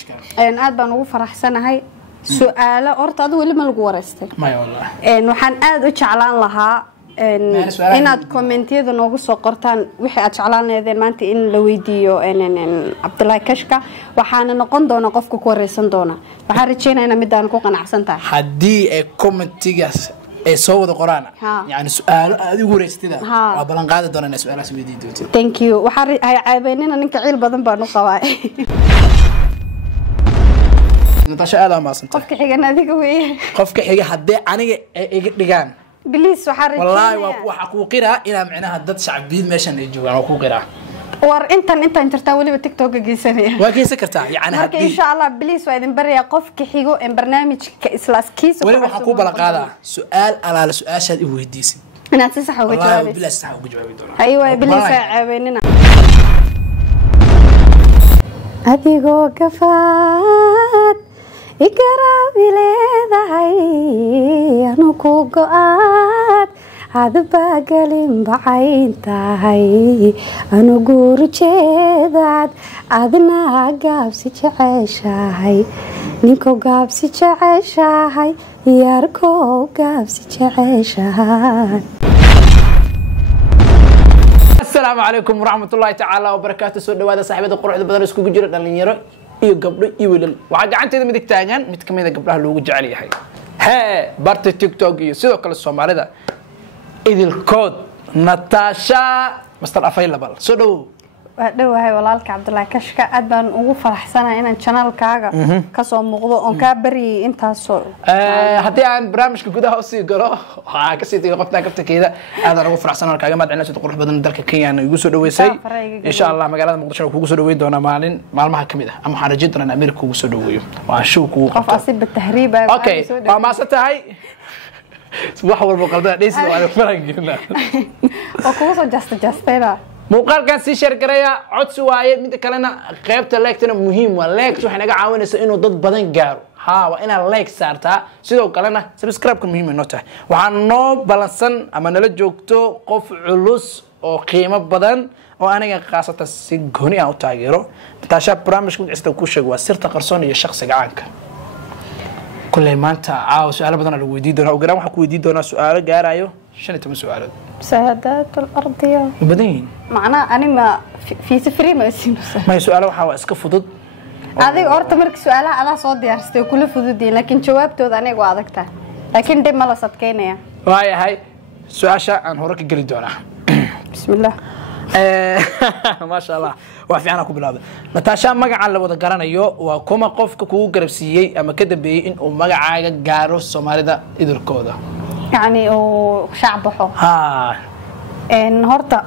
aad baan ugu faraxsanahay su'aalo horta adigu wali ma lagu wareystay maya wallahi waxaan aad u jeclaan lahaa inaad commentiyada noogu soo qortaan wixii aad jeclaan leedeen maanta in la weydiiyo Cabdullaahi Kashka waxaana noqon doona qofka ku wareysan doona waxaan rajeynayaa midaan ku qanacsan tahay haddii ay commentigaas ay soo wada qoraan yani su'aalo aad ugu wareystida waa balan qaadi doonaa su'aalahaas weydiin doonto thank you waxaan caabeynina ninka ciil badan baan u qabaa Natasha aad ma santa qofka xiga adiga weeye qofka xiga hadii aniga iga dhigaan بليز waxaan wallahi waxa ku qiraa ina macnaha dad shacbiid meeshan ay joogaan ku qiraa war intan jirtaa waliba TikTok geysanaya waa geysan kartaa yani hadii insha Allah بليز waa idin bariya qofka xigo in barnaamijka islaaskiisa wali waxa ku bala qaadaa su'aal alaala su'aashaad i weydiisid inaad si sax uga jawaabto بليز sax uga jawaabi doonaa aywa بليز caabeynina adigoo gafaad igaraabi leedahay anu ku go'aad hadba galin bacayn tahay anu guuru jeedaad adna gaabsi jeceshahay ninko gaabsi jeceshahay yarko gaabsi jeceshahay السلام عليكم ورحمة الله تعالى وبركاته سو dhawaada saaxiibada quruxda badan isku jira dhalinyaro iyo gabdho iyo wiilal waxa gacanteeda midig taagan mid kamid ah gabdhaha loogu jecel yahay barta TikTok iyo sidoo kale Soomaalida idilkood Natasha Mr. Available soo dhaw dhawahay walaalka Cabdullaahi Kashka aad baan ugu faraxsanahay inaan channel-kaaga ka soo muuqdo oo ka bariyay intaas soo hadii aan barnaamijka gudaha u sii galo waxa ka sii diga qofta kaftakeeda aad aan ugu faraxsanahay kaaga maad cinayso qurux badan dalka Kenya igu soo dhaweysay insha Allah magaalada Muqdisho kugu soo dhaweey doona maalmaha kamid ah ama waxaan rajayn doonaa in America kugu soo dhaweeyo waa show kugu qof asib tahriib okay waa ma satahay wax walba qaldan dheysida waa faragina oo kugu soo jasteena muuqaalkan si share gareeya codsi waaye mid kalena qaybta like-tana muhiim waa like waxay naga caawinaysaa inuu dad badan gaaro waa inaad like saartaa sidoo kalena subscribe-ka muhiim inoo tahay waxaan noo balansan ama nala joogto qof culus oo qiimo badan oo aniga qaasatan si gooni ah u taageero Natasha barnaamijka inta ku sheeg waa sirta qarsoon iyo shakhsiga caanka kullay maanta su'aalo badan la weydiin doonaa ugu waxa ku weydiin doonaa su'aalo gaarayo 15 su'aalood سادات الأرضية بدين معناه أنا ما في سفري ما يصير ما سؤاله وحا اسك فضود هذه أورت مرك سؤالها على صوت ديارستي كل فضودي لكن جوابته أنا وعدكتها لكن دي ما صدقينا يا واي هاي سؤاشا عن هورك قلي دونا بسم الله ما شاء الله وفي عنك بالهذا نتاشا مقعا لو ودا غرانيو waa kuma qofka kugu garabsiiyay ama ka dambeeyay in uu magacaaga gaaro Soomaalida idilkooda يعني وشعبه إن هرتا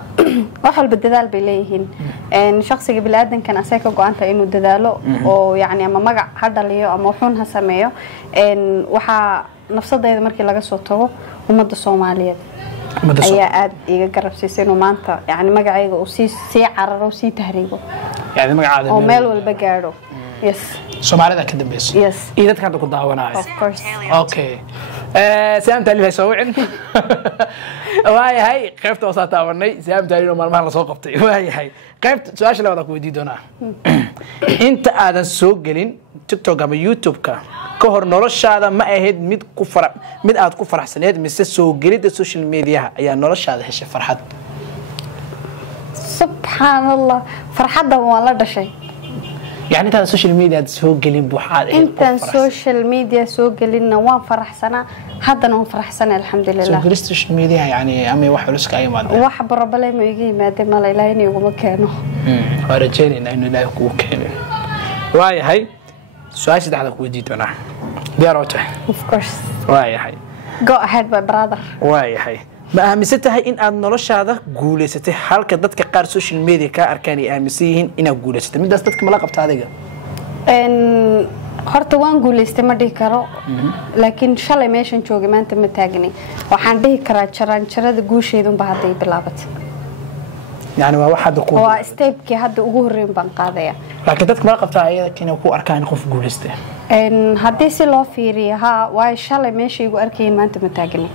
وحول بالدلال بليهن إن شخص قبل آدم كان أساك وقعنت إنه دلاله ويعني أما مجا هذا اللي أما وحونها سميه إن وح نفس ده إذا مركي لقى صوته ومد الصومالية أي آد يجرب سيسين ومانتا يعني مجا عيجو وسي عرر وسي تهريبه يعني مجا عادي ومال والبجارو يس Soomaalida ka dambeeyay yes ida dadka ku daawanay of course okay saamta ilaahay soo wicin waayahay qaybta oo saataawanay saamta ilaahay maalmahan la soo qabtay waayahay qaybta su'aasha la wada ku weydiin doonaa inta aadan soo gelin TikTok ama YouTube-ka ka hor noloshaada ma ahayd mid aad ku faraxsaneed mise soo gelida social media ayaa noloshaada heshay farxad subhanallah farxadda waa la dhashay يعني انت السوشيال ميديا سوق قلين بوحال انت السوشيال ميديا سوق قلنا وان فرحسنا هذا نون فرحسنا الحمد لله سوق السوشيال ميديا يعني امي واحد لسك اي ماده واحد برب لا ما يجي ماده ما لا يلاقيني وما كانوا ورجينا انه لا يكون كان واي هاي سؤال سدحدك وديتنا دياروته of course واي هاي go ahead my brother واي هاي ما aaminsantahay in aad noloshaada guuleysatay halka dadka qaar social media ka arkaan ay aaminsan yihiin inaad guuleysatay midaas dadka ma la qabta adiga horta waan guuleystay ma dhihi karo laakiin shalay meeshan joogay maanta ma taagni waxaan dhihi karaa jaranjarada guusheedu ba hadday bilaabatay yani waa waxa dadku waa stepkii hadda ugu horeyn baan qaadaya laakiin dadka ma la qabta ayada inay ku arkaan qof guuleystay haddii si loo fiiriyo waa shalay meesha igu arkayeen maanta ma taagni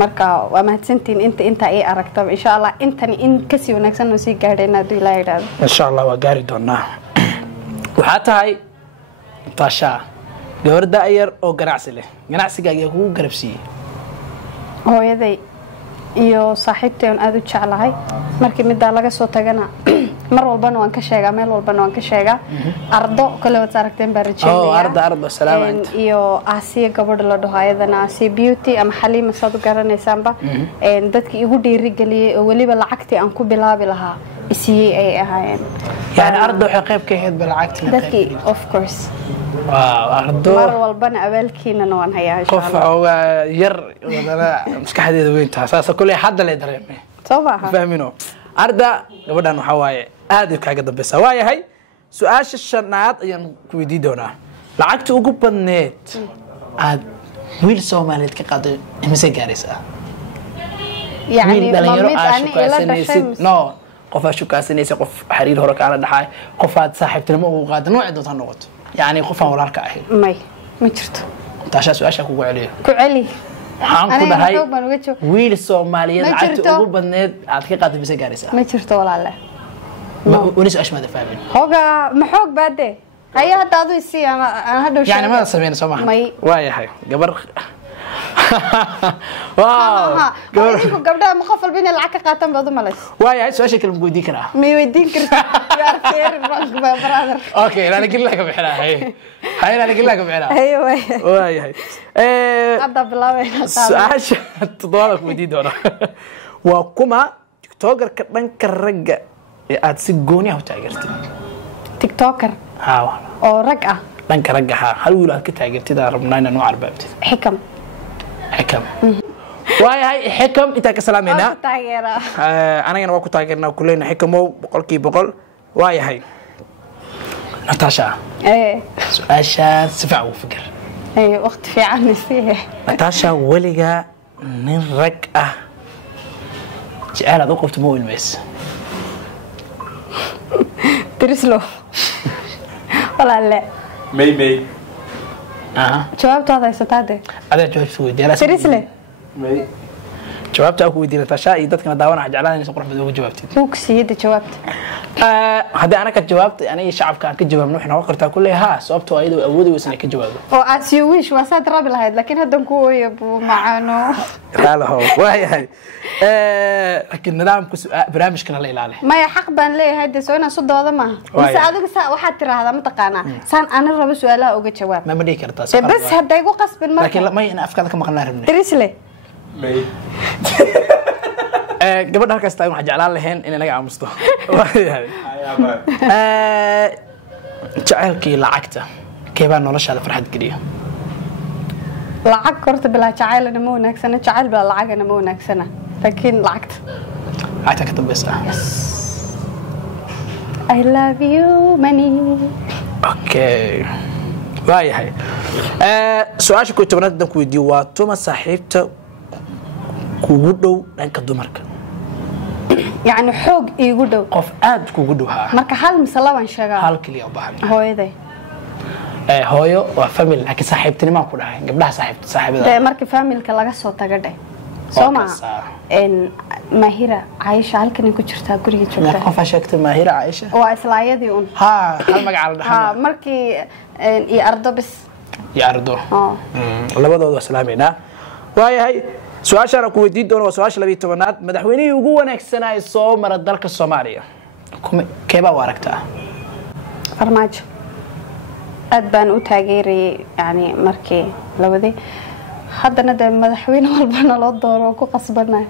marka waa mahadsantiin inta ay aragtaba insha Allah intani in kasi wanaagsan oo si gaadheena hadii la yiraahdo insha Allah waa gaari doonaa waxa tahay Natasha gabar daayar oo ganacsi leh ganacsigaaga kugu garabsiiyay hooyaday iyo saaxiibtay aad u jeclahay markii midda laga soo tagana mar walbana waan ka sheegaa meel walbana waan ka sheegaa ardo kale wad aragteen baa rajeynaya ardo salaam iyo Aasiya gabadh la dhaho ayadana Aasiya Beauty ama Xaliima saad garanaysaanba dadkii igu dhiiri galiyay oo waliba lacagtii aan ku bilaabi lahaa isii ay ahaayeen yani ardo waxay qayb ka ahayd lacagtii dadkii of course ardo mar walbana abaalkiina waan hayaa insha Allah qof yar wadana maskaxdeeda weyn taas kulay hadda la dareemay sabaaha fahmino arda gabadhan waxa waaye aad kaaga dambaysa waayahay su'aasha shanaad ayaan ku weydiin doonaa lacagta ugu badneed aad wiil Soomaaliyeed ka qaaday imise gaaraysaa يعني mamid no qof aad shukaasanaysa qof xiriir hore kaala dhaxay qof aad saaxiibtinimo ugu qaado nooc doonta noqoto yani qof aan walaalka ahayn ma jirto taasha su'aasha kugu celiyo ku celi waxaan ku dhahay wiil Soomaaliyeed lacagta ugu badneed aad ka qaaday imise gaaraysaa ma jirto walaalaha weli su'aashmada fahmin hoga ma xoog baade haya hada adu isii ama hada yani ma sameeyna Soomaaliya waayahay gabar gabar gabdhaha ma qof walba inay lacag ka qaataan baad u malays waayahay su'aasha kale ma weydiin karaa ma weydiin kartaa yaar feer brother okay la nagil laga bixinaa hay la nagil laga bixinaa waayahay hadda bilaabeyna su'aasha toddobaad ku weydiin doona waa kuma tiktokerka dhanka ragga ee aad si gooni ah u taageertid tiktoker oo rag ah dhanka ragga hal wiil aad ka taageertid rabnaa inaan u carbaabtid xikam waayahay xikam inta ka salaameena taageera anagana waa ku taageernaa kuleena xikamow 100% waayahay Natasha su'aasha si fiican u fikir waqti fiican nasiihe Natasha waliga nin rag ah jecel aad u qabto ma ilmeys Trislo walaale may jawaabtaada haysataade adaa jawaab soo weydiiyay Trisle may jawaabta ku weydiinay Natasha iyo dadkana daawana jeclaanaysa qurux badan uga jawaabtid kugsiyada jawaabta hadda ana ka jawaabtay aniga shacabka aan ka jawaabno waxna wax kartaa kullee sababtoo ayadu awoodayso inay ka jawaabo oo as you wish wasaad rabi lahayd laakiin hadan ku ooyo macaano raalaho waayahay laakiin nidaamku barnaamijkana la ilaaliyo maya xaq baan leeyahay soo inaan soo dooda ma mise adiga waxaad tiraahdaa ma taqaanaa saan ana rabo su'aalaha uga jawaab ma dhigi kartaa bas haday igu qasbin marka laakiin ma in afkaada ka maqnaa rabnaa Trisle may gabadha halkaas taagay waxa jeclaan lahayn in naga aamusto jacaylkii lacagta keebaa noloshaada farxad geliya lacag horta bilaa jacaylna ma wanaagsana jacayl bilaa lacagna ma wanaagsana laakiin lacagta ka dambaysa I love you money okay waayahay su'aasha ku tobnaad dan ku weydiiyo waa tuma saaxiibta kugu dhow dhanka dumarka يعني حوق يقولوا قف عاد كوجودها مركا حال مسلوان شغال حال كلي أباهن هويدي هويو وفاميل لكن صاحبتني ما كلها قبلها صاحبتي ده مركا فاميل كلاجة صوت قدي سوما إن ماهرة عايشة هالكن كنتشرتها قرية شفتها قف عشقت ماهرة عايشة وإسلاية ديون هل مقعد ها مركي يأرضو بس يأرضو الله بدو سلامينا وهاي سؤال ku weydiin doono waa su'aasha 12aad madaxweynihii ugu wanaagsanaa soo maray dalka Soomaaliya keeba waaragtaa farmaajo aad baan u taageeray yani markii labadii haddana de madaxweyne walbana loo dooro ku qasbanaa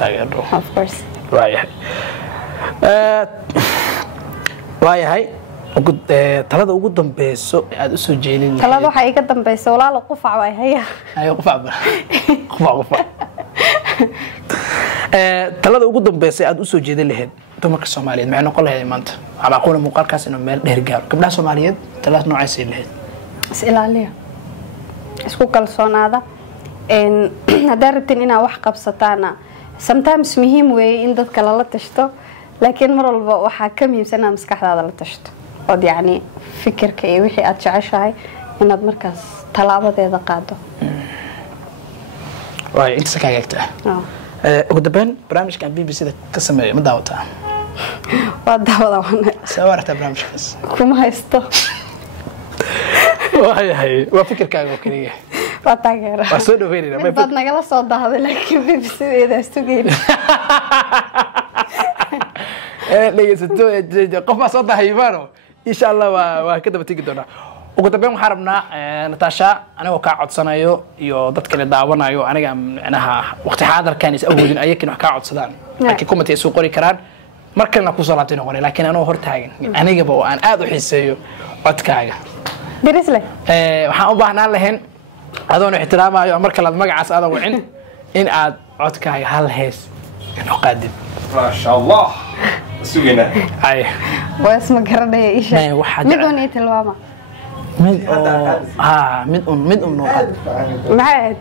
taageero of course waayahay talada ugu dambayso aad u soo jeelin talada waxa iga dambayso walaal qufac way haya ayo qufac talada ugu dambayso aad u soo jeedin lahayd dumarka Soomaaliyeed maxay noqon lahayd maanta ama aqoon muuqaalkaas inuu meel dheer gaaro gabdhaha Soomaaliyeed talada noocaas ay lahayd ilaaliya isku kalsoonaada hadaa rabtiin inaad wax qabsataana sometimes muhiim weeye in dadka lala tashto laakiin mar walba waxaa ka muhiimsan inaad maskaxdaada la tashto oo yani fikirka iyo wixii aad jeceshahay inaad markaas talaabadeeda qaado waay inta sakaagta ugu dambeyn barnaamijka BBC-da ka sameeyay ma daawataa waa daawada wana sawarta barnaamijkaas kuma haysto waayahay waa fikirkaaga oo kaliya waa taageera waa soo dhaweynayna mid baad nagala soo dahday laakiin BBC-deeda istugeen dhegeysato qof baa soo dahaybano insha Allah waa ka daba tegi doonaa ugu dambeyn waxaan rabnaa Natasha anigoo ka codsanayo iyo dad kale daawanayo aniga macnaha waqti xaadirkan is awoodin ayakin wax ka codsadaan laakiin comment ay soo qori karaan markana ku soo laabtay noqon laakiin anoo hor taagan anigaba oo aan aad u xiiseeyo codkaaga dirisle waxaan u baahnaan lahayn adoon ixtiraamayo marka la magacaas aad wacin in aad codkaaga hal hees inoo qaadid ما شاء الله سوينا ay واسمه قرنيه ايش مدون يتلواما mid noo qaad معاد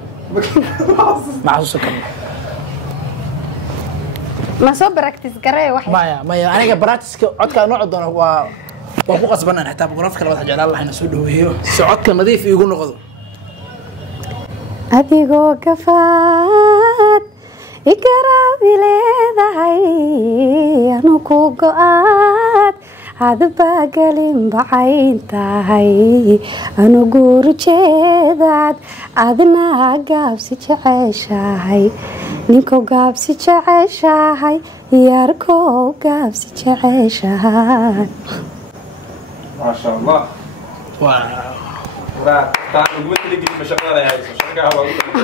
maxsuusan karna ما soo practice garay wax maya aniga practice codka nooc doona waa ku qasbanaan xitaa qolofka labaad jeclaan lahayn soo dhaweeyo si codka nadiif iigu noqdo adigoo kafaad igaraabi leedahay anu ku go'aad hadba galin bacayn tahay anu guur jeedaad adna gaabsi jeceshahay ninko gaabsi jeceshahay yarko gaabsi jeceshahay ما شاء الله waa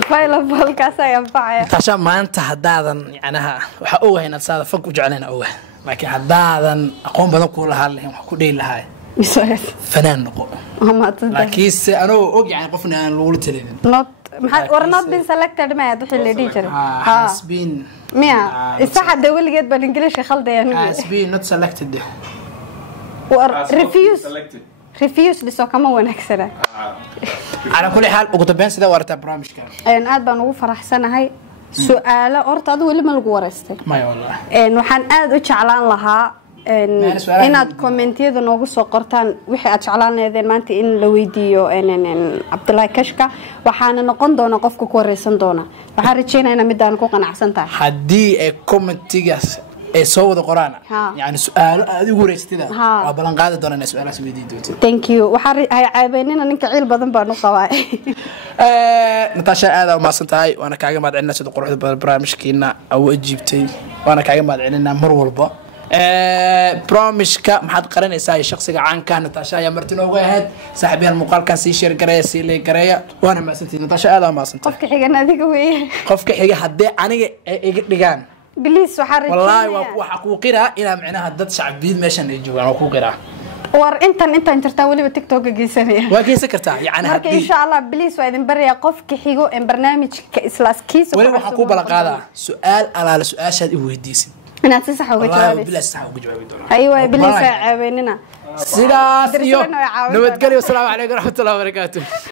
فايلبلكاس ayaa bacaya tasha maanta hadaadan yacnaha waxa ogahay inaad saada fog u jeclaan ogahay laakiin hadaadan aqoon badan ku lahaan lahayn wax ku dheey lahaay fanaan noqo laakiin se anoo og yahay qofna aan lagu talinin not not been selected ma aad wixii la dhigi jiray has been miya isaxada weligeed bal ingiliish khaldaya has been not selected refuse lisoo kama wanaagsana على كل حال ugu dambeyn sida warta barnaamijkan aad baan ugu faraxsanahay su'aalo horta adigu wali ma lagu wareystay maya wallahi waxaan aad u jeclaan lahaa inaad commentiyada noogu soo qortaan wixii aad jeclaan leedeen maanta in la weydiiyo Cabdullaahi Kashka waxaana noqon doona qofka ku wareysan doona waxaan rajeynaynaa midaan ku qanacsan tahay haddii ay commentigaas ay soo wada qoraan yani su'aalo aad ugu wareystida waa balan qaadi doonaa su'aalahaas weydiin doonto thank you waxaan caabeynina ninka ciil badan baan u qabaa Natasha aad u maasantahay waana kaaga mahadcelinaa sida quruxda barnaamijkeena aw ajiibtay waana kaaga mahadcelinaa mar walba برامجك محد قرن إساي شخصي عن كان نتاشا يا مرتين وجهد صاحبي المقال كان سيشير قرية سيلي قرية وأنا ما سنتي نتاشا هذا ما سنتي قفك حاجة نادي قوية قفك حاجة حد أنا لجان بليس وحرج والله وحقوقنا إلى معناها ضد شعبيد ماشان يجوا حقوقنا war inta intertawli TikTok geesanaya waagii sakartaa yani marka insha Allah please waa idin bariya qofka xigo in barnaamijka islaaskiisa wali waxa ku balaqaada su'aal alaala su'aashaad i weydiisin inaad si sax uga jawaabto bilaas sax uga jawaabi doona aywa bilaas caaweynina sidaas iyo nabadgelyo salaamu calaykum waraxmatullaahi wabarakaatuh